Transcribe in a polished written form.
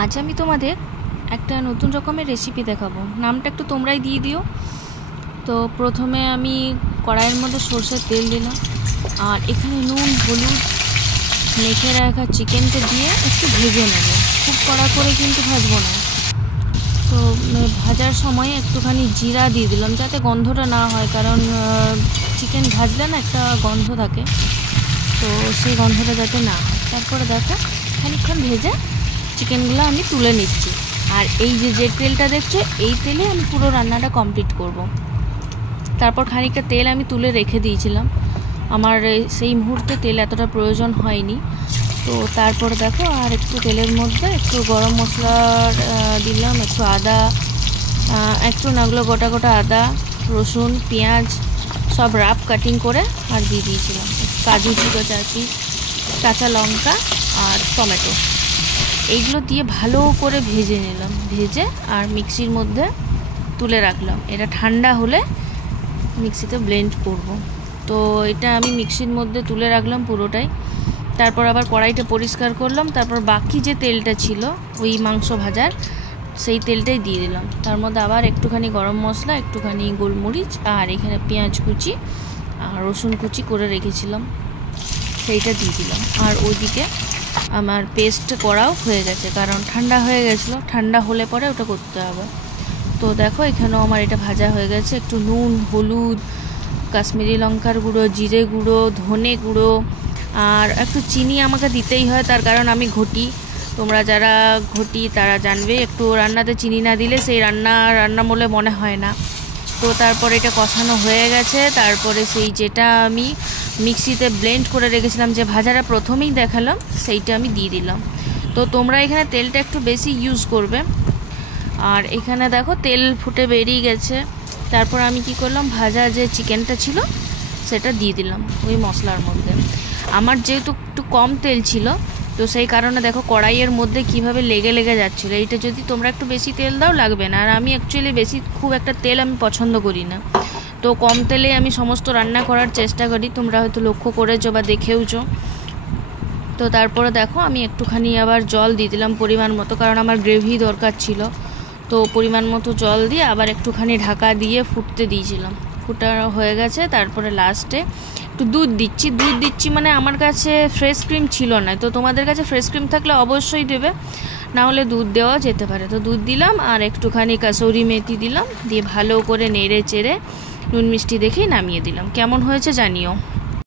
আজ আমি তোমাদের একটা নতুন রকমের রেসিপি দেখাবো। নামটা একটু তোমরাই দিয়ে দিও। তো প্রথমে আমি কড়াইয়ের মধ্যে সরষের তেল দিলাম, আর এখানে নুন হলুদ মেখে রাখা চিকেনটা দিয়ে একটু ভেজে নেব। খুব কড়া করে কিন্তু ভাজবো না। তো ভাজার সময় একটুখানি জিরা দিয়ে দিলাম যাতে গন্ধটা না হয়, কারণ চিকেন ভাজলে না একটা গন্ধ থাকে, তো সেই গন্ধটা যাতে না হয়। তারপরে দেখো খানিকক্ষণ ভেজে চিকেনগুলো আমি তুলে নিচ্ছি। আর এই যে তেলটা দেখছো, এই তেলে আমি পুরো রান্নাটা কমপ্লিট করব। তারপর খানিকটা তেল আমি তুলে রেখে দিয়েছিলাম, আমার সেই মুহূর্তে তেল এতটা প্রয়োজন হয়নি। তো তারপর দেখো আর একটু তেলের মধ্যে একটু গরম মশলা দিলাম, একটু আদা, একটু নাগলো গোটা গোটা আদা, রসুন, পেঁয়াজ সব রাফ কাটিং করে আর দিয়ে দিয়েছিলাম, কাজু ছিল 4 পিস, কাঁচা লঙ্কা আর টমেটো। এইগুলো দিয়ে ভালো করে ভেজে নিলাম, ভেজে আর মিক্সির মধ্যে তুলে রাখলাম। এটা ঠান্ডা হলে মিক্সিতে ব্লেন্ড করব। তো এটা আমি মিক্সির মধ্যে তুলে রাখলাম পুরোটাই। তারপর আবার কড়াইটা পরিষ্কার করলাম, তারপর বাকি যে তেলটা ছিল ওই মাংস ভাজার, সেই তেলটাই দিয়ে দিলাম। তার মধ্যে আবার একটুখানি গরম মশলা, একটুখানি গোলমরিচ, আর এখানে পেঁয়াজ কুচি আর রসুন কুচি করে রেখেছিলাম সেইটা দিয়ে দিলাম। আর ওইদিকে আমার পেস্ট করাও হয়ে গেছে, কারণ ঠান্ডা হয়ে গেছিলো, ঠান্ডা হলে পরে ওটা করতে হবে। তো দেখো এখানেও আমার এটা ভাজা হয়ে গেছে। একটু নুন হলুদ, কাশ্মীরি লঙ্কার গুঁড়ো, জিরে গুঁড়ো, ধনে গুঁড়ো আর একটু চিনি আমাকে দিতেই হয়, তার কারণ আমি ঘটি। তোমরা যারা ঘটি তারা জানবে, একটু রান্নাতে চিনি না দিলে সেই রান্না বলে মনে হয় না। তো তারপরে এটা কষানো হয়ে গেছে। তারপরে সেই যেটা আমি মিক্সিতে ব্লেন্ড করে রেখেছিলাম, যে ভাজাটা প্রথমেই দেখালাম, সেইটা আমি দিয়ে দিলাম। তো তোমরা এখানে তেলটা একটু বেশি ইউজ করবে। আর এখানে দেখো তেল ফুটে বেরিয়ে গেছে। তারপর আমি কি করলাম, ভাজা যে চিকেনটা ছিল সেটা দিয়ে দিলাম ওই মশলার মধ্যে। আমার যেহেতু একটু কম তেল ছিল, তো সেই কারণে দেখো কড়াইয়ের মধ্যে কিভাবে লেগে যাচ্ছিলো। এইটা যদি তোমরা একটু বেশি তেল দাও লাগবে না। আর আমি অ্যাকচুয়ালি খুব একটা তেল আমি পছন্দ করি না, তো কম তেলে আমি সমস্ত রান্না করার চেষ্টা করি। তোমরা হয়তো লক্ষ্য করেছো বা দেখেওছো। তো তারপরে দেখো আমি একটুখানি আবার জল দিয়ে দিলাম পরিমাণ মতো, কারণ আমার গ্রেভি দরকার ছিল। তো পরিমাণ মতো জল দিয়ে আবার একটুখানি ঢাকা দিয়ে ফুটতে দিয়েছিলাম। ফুটা হয়ে গেছে। তারপরে লাস্টে একটু দুধ দিচ্ছি মানে আমার কাছে ফ্রেশ ক্রিম ছিল না, তো তোমাদের কাছে ফ্রেশ ক্রিম থাকলে অবশ্যই দেবে, না হলে দুধ দেওয়া যেতে পারে। তো দুধ দিলাম আর একটুখানি কাসুরি মেথি দিলাম, দিয়ে ভালো করে নেড়ে চেড়ে নুন মিষ্টি দেখেই নামিয়ে দিলাম। কেমন হয়েছে জানিও।